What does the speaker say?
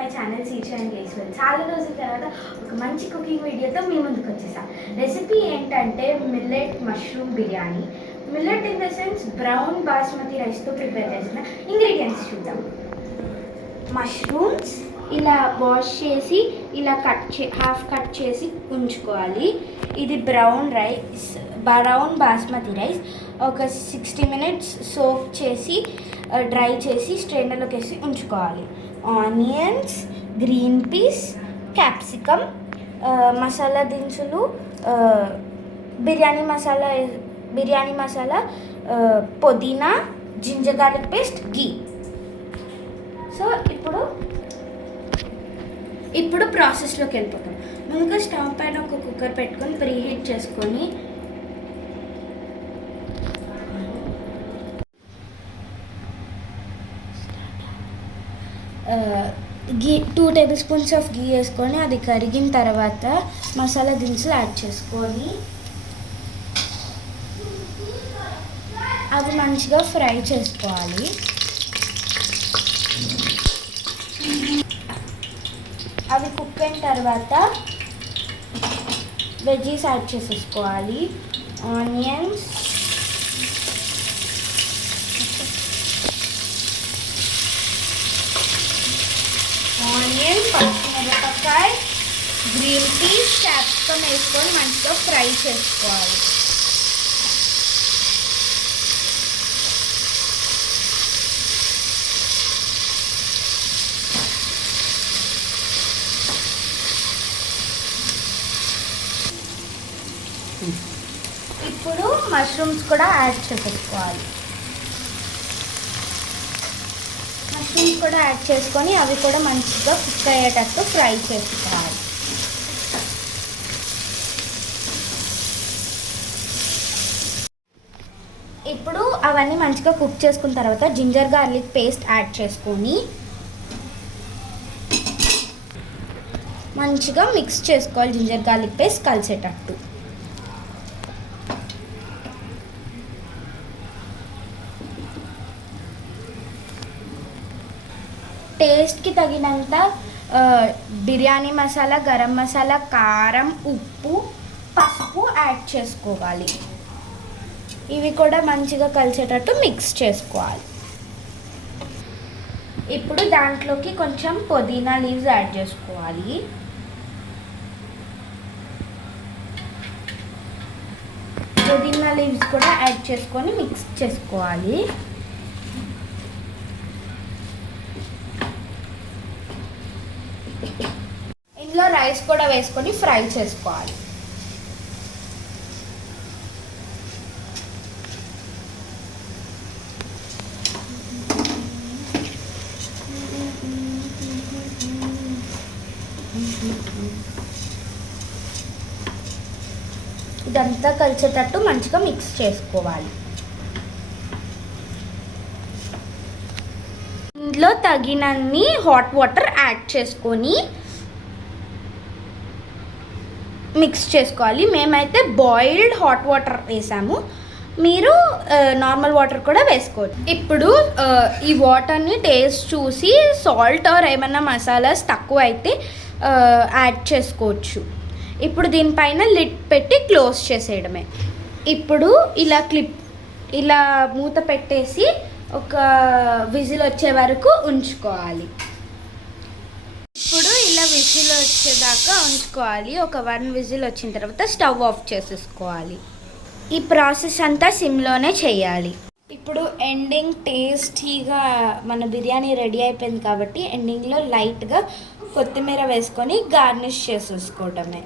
My channel సీచర్ and graceful. చాలా రోజుల తర్వాత ఒక మంచి కుకింగ్ వీడియోతో మీ ముందుకు వచ్చేసా. రెసిపీ ఏంటంటే millet mushroom biryani. Millet in the sense brown basmati రైస్తో ప్రిపేర్ చేసిన ఇంగ్రీడియంట్స్ చూద్దాం. మష్రూమ్స్ ఇలా వాష్ చేసి ఇలా హాఫ్ కట్ చేసి ఉంచుకోవాలి. ఇది బ్రౌన్ బాస్మతి రైస్ ఒక 60 minutes సోక్ చేసి డ్రై చేసి స్ట్రైనర్లోకి వేసి ఉంచుకోవాలి. Onions, green peas, capsicum, masala దినుసులు, బిర్యానీ మసాలా, పుదీనా, జింజర్ గార్లిక్ పేస్ట్, గీ. సో ఇప్పుడు ప్రాసెస్లోకి వెళ్ళిపోతాం. ముందుగా స్టవ్ పైన ఒక కుక్కర్ పెట్టుకొని ప్రీహీట్ చేసుకొని గీ 2 tablespoons ఆఫ్ గీ వేసుకొని అది కరిగిన తర్వాత మసాలా దినుసులు యాడ్ చేసుకొని అది మంచిగా ఫ్రై చేసుకోవాలి. అవి కుక్ అయిన తర్వాత వెజ్జీస్ యాడ్ చేసేసుకోవాలి. ఆనియన్స్, పచ్చిమిరపకాయ, గ్రీన్ పీస్, క్యాప్సికమ్ వేసుకొని మంచిగా ఫ్రై చేసుకోవాలి. ఇప్పుడు మష్రూమ్స్ కూడా యాడ్ చేసేసుకోవాలి. మష్రూమ్స్ కూడా యాడ్ చేసుకొని అవి కూడా మంచిగా కుక్ అయ్యేటట్టు ఫ్రై చేసుకోవాలి. ఇప్పుడు అవన్నీ మంచిగా కుక్ చేసుకున్న తర్వాత జింజర్ గార్లిక్ పేస్ట్ యాడ్ చేసుకొని మంచిగా మిక్స్ చేసుకోవాలి. జింజర్ గార్లిక్ పేస్ట్ కలిసేటట్టు. టేస్ట్కి తగినంత బిర్యానీ మసాలా, గరం మసాలా, కారం, ఉప్పు, పసుపు యాడ్ చేసుకోవాలి. ఇవి కూడా మంచిగా కలిసేటట్టు మిక్స్ చేసుకోవాలి. ఇప్పుడు దాంట్లోకి కొంచెం పుదీనా లీవ్స్ యాడ్ చేసుకోవాలి. పుదీనా లీవ్స్ కూడా యాడ్ చేసుకొని మిక్స్ చేసుకోవాలి. ఇందులో రైస్ కూడా వేసుకొని ఫ్రై చేసుకోవాలి. ఇదంతా కలిసేటట్టు మంచిగా మిక్స్ చేసుకోవాలి. ఇందులో తగినన్ని హాట్ వాటర్ యాడ్ చేసుకొని మిక్స్ చేసుకోవాలి. మేమైతే బాయిల్డ్ హాట్ వాటర్ వేసాము, మీరు నార్మల్ వాటర్ కూడా వేసుకోవచ్చు. ఇప్పుడు ఈ వాటర్ని టేస్ట్ చూసి సాల్ట్ ఆర్ ఏమన్నా మసాలాస్ తక్కువ అయితే యాడ్ చేసుకోవచ్చు. ఇప్పుడు దీనిపైన లిడ్ పెట్టి క్లోజ్ చేసేయడమే. ఇప్పుడు ఇలా మూత పెట్టేసి ఒక విజిల్ వచ్చే వరకు ఉంచుకోవాలి. ఇప్పుడు ఇలా విజిల్ వచ్చేదాకా ఉంచుకోవాలి. ఒక 1 విజిల్ వచ్చిన తర్వాత స్టవ్ ఆఫ్ చేసేసుకోవాలి. ఈ ప్రాసెస్ అంతా సిమ్లోనే చేయాలి. ఇప్పుడు ఎండింగ్ టేస్టీగా మన బిర్యానీ రెడీ అయిపోయింది కాబట్టి ఎండింగ్లో లైట్గా కొత్తిమీర వేసుకొని గార్నిష్ చేసేసుకోవడమే.